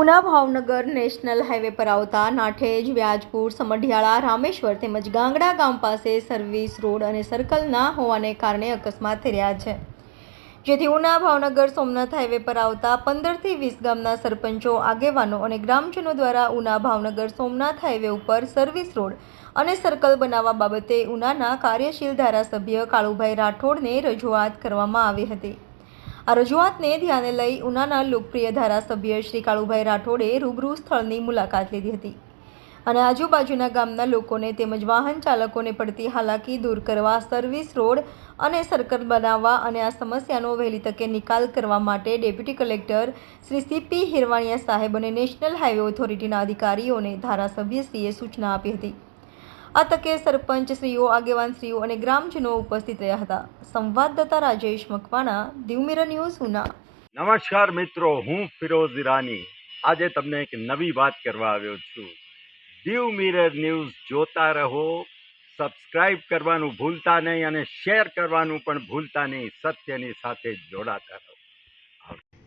Una Bhavnagar national highway પર આવતા નાઠેજ, વ્યાજપુર, સમઢિયાળા, રામેશ્વર તેમજ ગાંગડા ગામ પાસે સર્વિસ રોડ અને સર્કલ ના હોવાને કારણે અકસ્માત થઈ રહ્યા છે. જેથી ઉના ભાવનગર સોમનાથ હાઈવે પર આવતા પંદરથી વીસ ગામના સરપંચો, આગેવાનો અને ગ્રામજનો દ્વારા ઉના ભાવનગર સોમનાથ હાઈવે ઉપર સર્વિસ રોડ અને સર્કલ બનાવવા બાબતે ઉનાના કાર્યશીલ ધારાસભ્ય કાળુભાઈ રાઠોડને રજૂઆત કરવામાં આવી હતી. આ રજૂઆતને ધ્યાને લઈ ઉનાના લોકપ્રિય ધારાસભ્ય શ્રી કાળુભાઈ રાઠોડે રૂબરૂ સ્થળની મુલાકાત લીધી હતી. અને આજુબાજુના ગામના લોકોને તેમજ વાહન ચાલકોને પડતી હાલાકી દૂર કરવા, સર્વિસ રોડ અને સર્કલ બનાવવા અને આ સમસ્યાનો વહેલી તકે નિકાલ કરવા માટે deputy collector Shri CP Hirvaniya સાહેબ અને નેશનલ હાઈવે ઓથોરિટીના અધિકારીઓને ધારાસભ્યશ્રીએ સૂચના આપી હતી. આ તકે સરપંચ શ્રીઓ આગેવાન શ્રીઓ અને ગ્રામજનો ઉપસ્થિત રહ્યા હતા. સંવાદદાતા રાજેશ મકવાણા દીવમિરર ન્યૂઝ ઉના. નમસ્કાર મિત્રો, હું ફિરોઝ ઈરાની. આજે તમને એક નવી વાત કરવા આવ્યો છું. દીવ મિરર ન્યૂઝ જોતા રહો, સબસ્ક્રાઇબ કરવાનું ભૂલતા નહીં અને શેર કરવાનું પણ ભૂલતા નહીં, સત્યની સાથે જોડાતા રહો.